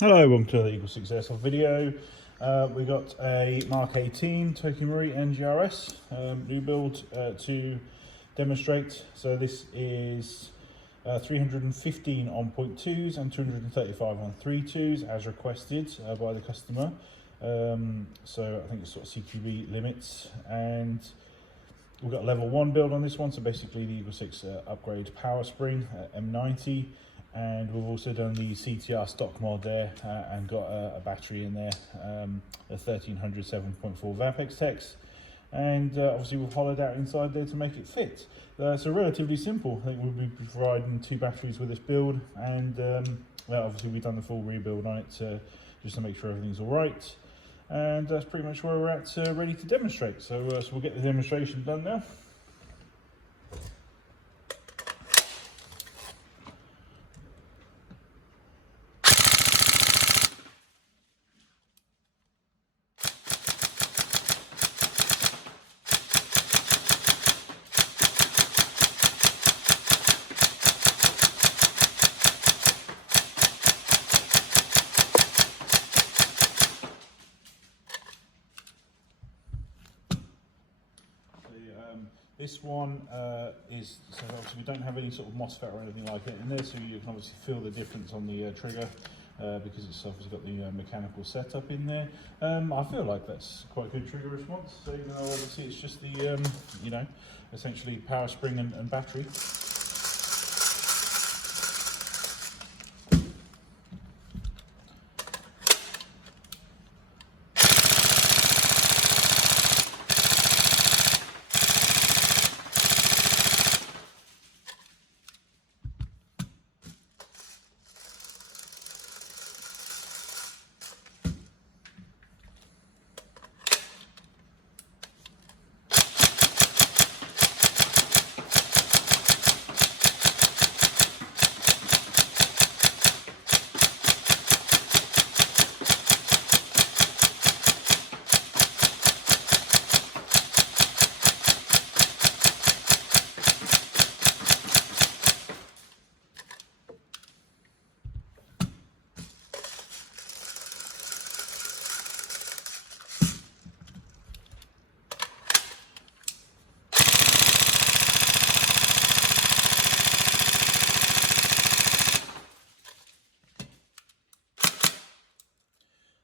Hello, welcome to the EagleSix Airsoft video. We got a Mark 18 TM NGRS new build to demonstrate. So this is 315 on 0.2s and 235 on 3.2s as requested by the customer. So I think it's sort of CQB limits, and we've got level 1 build on this one. So basically the EagleSix upgrade power spring M90. And we've also done the CTR stock mod there and got a battery in there, a 1300 7.4 Vapex Tex, and obviously we've hollowed out inside there to make it fit. So relatively simple. I think we'll be providing 2 batteries with this build, and well, obviously we've done the full rebuild on it just to make sure everything's all right. And that's pretty much where we're at, ready to demonstrate. So we'll get the demonstration done now. This one is, so obviously we don't have any sort of MOSFET or anything like it in there, so you can obviously feel the difference on the trigger because it's obviously got the mechanical setup in there. I feel like that's quite a good trigger response, so even though obviously it's just the, you know, essentially power spring and battery.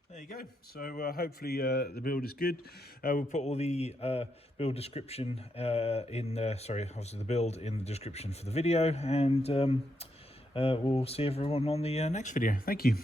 There you go. So hopefully the build is good. We'll put all the build description obviously the build in the description for the video, and we'll see everyone on the next video. Thank you.